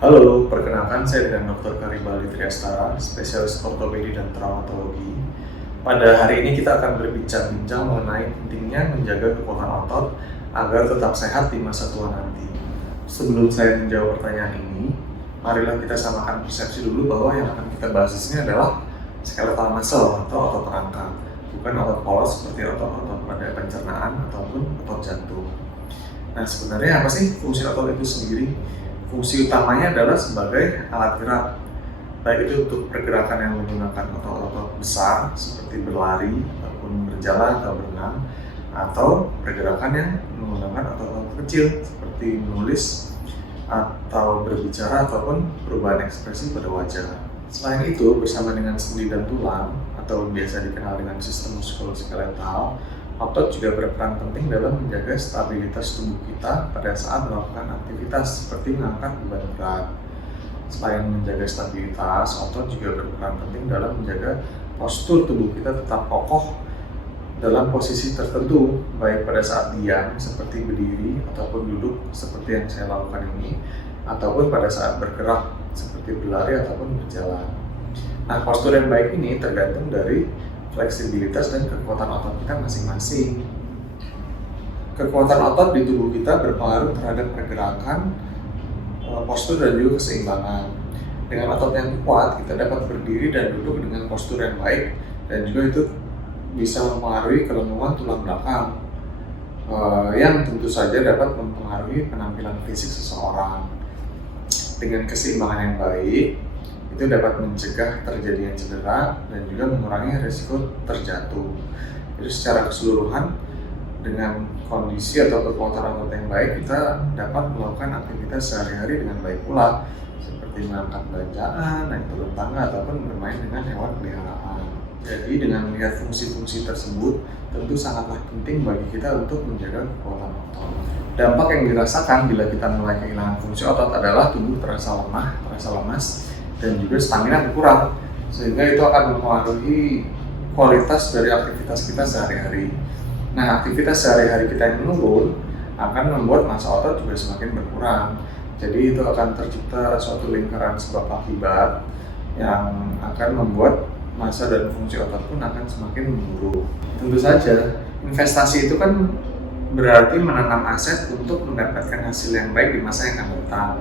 Halo, perkenalkan saya dengan Dr. Karibali Triastara, spesialis ortopedi dan traumatologi. Pada hari ini kita akan berbincang-bincang mengenai pentingnya menjaga kekuatan otot agar tetap sehat di masa tua nanti. Sebelum saya menjawab pertanyaan ini, marilah kita samakan persepsi dulu bahwa yang akan kita bahas di sini adalah skeletal muscle atau otot rangka, bukan otot polos seperti otot-otot pada pencernaan ataupun otot jantung. Nah, sebenarnya apa sih fungsi otot itu sendiri? Fungsi utamanya adalah sebagai alat gerak, baik itu untuk pergerakan yang menggunakan otot-otot besar seperti berlari ataupun berjalan atau berenang, atau pergerakan yang menggunakan otot-otot kecil seperti menulis atau berbicara ataupun perubahan ekspresi pada wajah. Selain itu, bersama dengan sendi dan tulang atau biasa dikenal dengan sistem muskuloskeletal, otot juga berperan penting dalam menjaga stabilitas tubuh kita pada saat melakukan aktivitas seperti mengangkat beban berat. Selain menjaga stabilitas, otot juga berperan penting dalam menjaga postur tubuh kita tetap kokoh dalam posisi tertentu, baik pada saat diam seperti berdiri ataupun duduk seperti yang saya lakukan ini, ataupun pada saat bergerak seperti berlari ataupun berjalan. Nah, postur yang baik ini tergantung dari fleksibilitas dan kekuatan otot kita masing-masing. Kekuatan otot di tubuh kita berpengaruh terhadap pergerakan, postur dan juga keseimbangan. Dengan otot yang kuat, kita dapat berdiri dan duduk dengan postur yang baik, dan juga itu bisa mempengaruhi kelengkungan tulang belakang, yang tentu saja dapat mempengaruhi penampilan fisik seseorang. Dengan keseimbangan yang baik, itu dapat mencegah terjadinya cedera dan juga mengurangi risiko terjatuh. Jadi secara keseluruhan, dengan kondisi atau kekuatan otot yang baik, kita dapat melakukan aktivitas sehari-hari dengan baik pula, seperti mengangkat belanjaan, naik turun tangga, ataupun bermain dengan hewan peliharaan. Jadi dengan melihat fungsi-fungsi tersebut, tentu sangatlah penting bagi kita untuk menjaga kekuatan otot. Dampak yang dirasakan bila kita mulai kehilangan fungsi otot adalah tubuh terasa lemah, terasa lemas, dan juga stamina berkurang, sehingga itu akan mempengaruhi kualitas dari aktivitas kita sehari-hari. Nah, aktivitas sehari-hari kita yang menurun akan membuat massa otot juga semakin berkurang. Jadi itu akan tercipta suatu lingkaran sebab akibat yang akan membuat massa dan fungsi otot pun akan semakin menurun. Tentu saja, investasi itu kan berarti menanam aset untuk mendapatkan hasil yang baik di masa yang akan datang.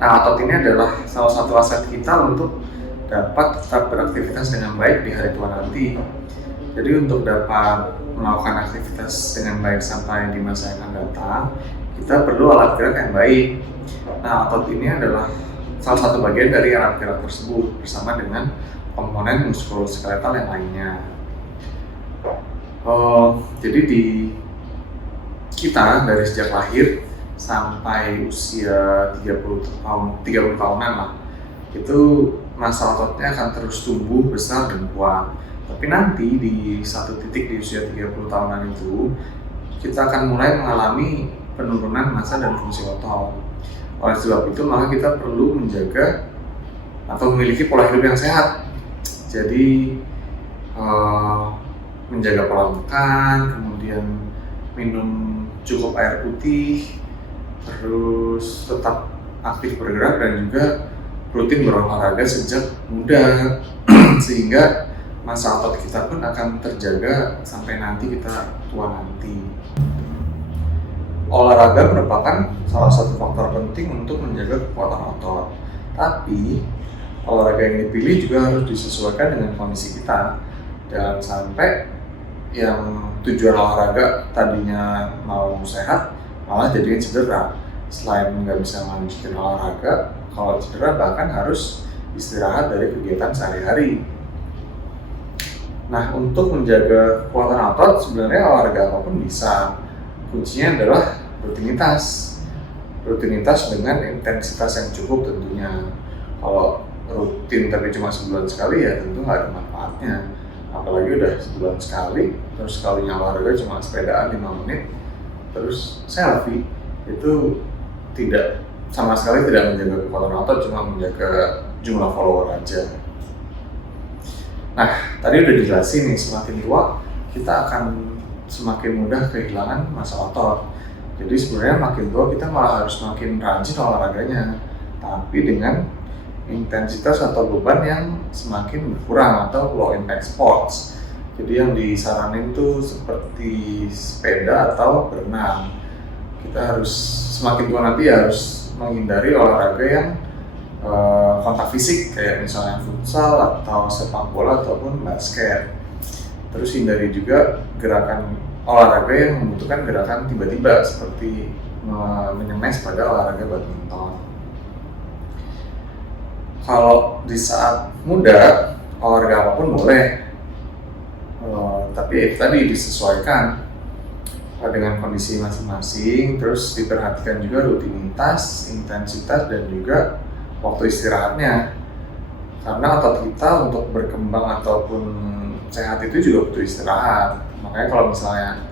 Nah, otot ini adalah salah satu aset kita untuk dapat tetap beraktivitas dengan baik di hari tua nanti. Jadi untuk dapat melakukan aktivitas dengan baik sampai di masa yang akan datang, kita perlu alat gerak yang baik. Nah, otot ini adalah salah satu bagian dari alat gerak tersebut bersama dengan komponen muskuloskeletal yang lainnya. Jadi di kita dari sejak lahir sampai usia 30 tahunan lah, itu massa ototnya akan terus tumbuh besar dan kuat. Tapi nanti di satu titik di usia 30 tahunan itu, kita akan mulai mengalami penurunan massa dan fungsi otot. Oleh sebab itu, maka kita perlu menjaga atau memiliki pola hidup yang sehat. Jadi menjaga pola makan, kemudian minum cukup air putih, terus tetap aktif bergerak dan juga rutin berolahraga sejak muda sehingga massa otot kita pun akan terjaga sampai nanti kita tua nanti. Olahraga merupakan salah satu faktor penting untuk menjaga kekuatan otot. Tapi olahraga yang dipilih juga harus disesuaikan dengan kondisi kita. Jangan sampai yang tujuan olahraga tadinya mau sehat malah jadinya cedera. Selain nggak bisa melanjutkan olahraga, kalau cedera bahkan harus istirahat dari kegiatan sehari-hari. Nah, untuk menjaga kekuatan otot sebenarnya olahraga apapun bisa. Kuncinya adalah rutinitas. Rutinitas dengan intensitas yang cukup tentunya. Kalau rutin tapi cuma sebulan sekali ya tentu nggak ada manfaatnya. Apalagi udah sebulan sekali, terus sekalinya olahraga cuma sepedaan 5 menit, terus selfie, itu tidak sama sekali tidak menjaga kekuatan otot, cuma menjaga jumlah follower aja. Nah, tadi udah dijelasin nih, semakin tua kita akan semakin mudah kehilangan massa otot. Jadi sebenarnya makin tua kita malah harus makin rajin olahraganya. tapi dengan intensitas atau beban yang semakin berkurang atau low impact sports. Jadi yang disaranin tuh seperti sepeda atau berenang. Kita harus semakin tua nanti harus menghindari olahraga yang kontak fisik kayak misalnya futsal atau sepak bola ataupun basket. Terus hindari juga gerakan olahraga yang membutuhkan gerakan tiba-tiba seperti menyemes pada olahraga badminton. Kalau di saat muda olahraga apapun boleh, tapi tadi disesuaikan dengan kondisi masing-masing, terus diperhatikan juga rutinitas, intensitas, dan juga waktu istirahatnya. Karena otot kita untuk berkembang ataupun sehat itu juga butuh istirahat. Makanya kalau misalnya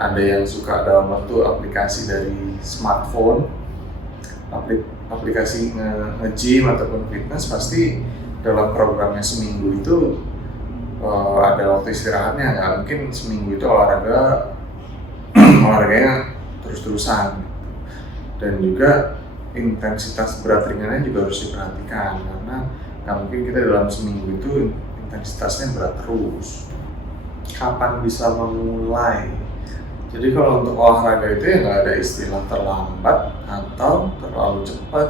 ada yang suka download tuh aplikasi dari smartphone, aplikasi nge-gym ataupun fitness, pasti dalam programnya seminggu itu ada waktu istirahatnya. Nggak mungkin seminggu itu olahraganya terus-terusan. Dan juga intensitas berat ringannya juga harus diperhatikan, karena nggak mungkin kita dalam seminggu itu intensitasnya berat terus. Kapan bisa memulai? Jadi kalau untuk olahraga itu ya nggak ada istilah terlambat atau terlalu cepat.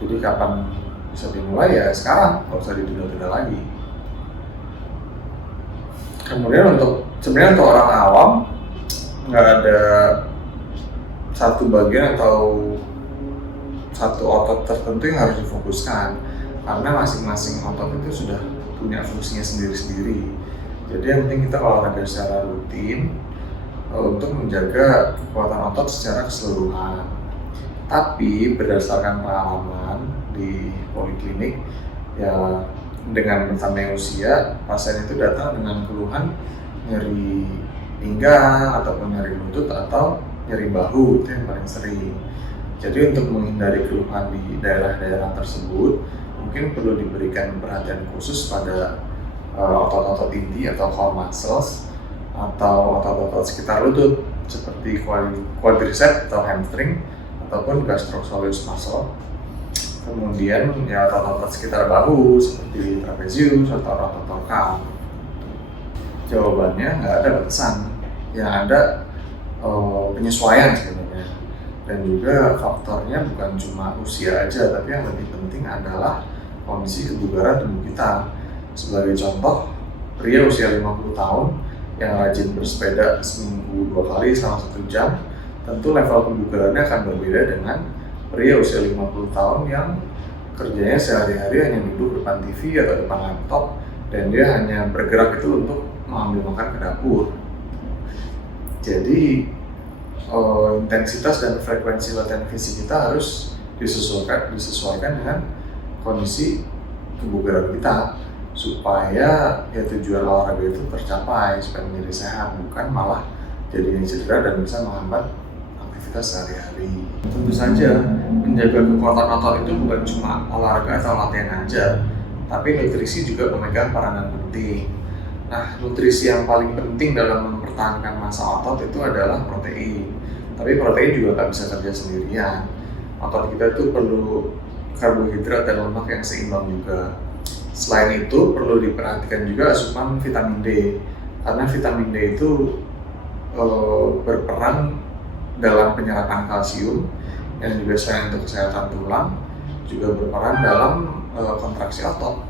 Jadi kapan bisa dimulai ya sekarang, nggak usah ditunda-tunda lagi. Kemudian sebenarnya untuk orang awam nggak ada satu bagian atau satu otot tertentu yang harus difokuskan, karena masing-masing otot itu sudah punya fungsinya sendiri-sendiri. Jadi yang penting kita olahraga secara rutin untuk menjaga kekuatan otot secara keseluruhan. Tapi berdasarkan pengalaman di poliklinik, ya dengan bertambahnya usia, pasien itu datang dengan keluhan nyeri pinggang ataupun nyeri lutut atau nyeri bahu, itu yang paling sering. Jadi untuk menghindari keluhan di daerah-daerah tersebut, mungkin perlu diberikan perhatian khusus pada otot-otot inti atau core muscles atau otot-otot sekitar lutut seperti quadriceps atau hamstring ataupun gastrosoleus muscle. Kemudian ya otot-otot sekitar bahu seperti trapezius atau rotator cuff. Jawabannya nggak ada batasan, yang ada penyesuaian sebenarnya. Dan juga faktornya bukan cuma usia aja, tapi yang lebih penting adalah kondisi kebugaran tubuh kita. Sebagai contoh, pria usia 50 tahun yang rajin bersepeda seminggu 2 kali selama 1 jam, tentu level kebugarannya akan berbeda dengan pria usia 50 tahun yang kerjanya sehari-hari hanya duduk depan TV atau depan laptop, dan dia hanya bergerak itu untuk mengambil makan ke dapur. Jadi intensitas dan frekuensi latihan fisik kita harus disesuaikan dengan kondisi kebugaran kita, supaya ya tujuan olahraga itu tercapai, supaya menjadi sehat, bukan malah jadinya cedera dan bisa menghambat aktivitas sehari-hari. Tentu saja menjaga kekuatan otot itu bukan cuma olahraga atau latihan aja, tapi nutrisi juga memegang peranan penting. Nah, nutrisi yang paling penting dalam mempertahankan massa otot itu adalah protein. Tapi protein juga nggak bisa kerja sendirian. Otot kita tuh perlu karbohidrat dan lemak yang seimbang juga. Selain itu perlu diperhatikan juga asupan vitamin D, karena vitamin D itu berperan dalam penyerapan kalsium yang juga selain untuk kesehatan tulang, juga berperan dalam kontraksi otot.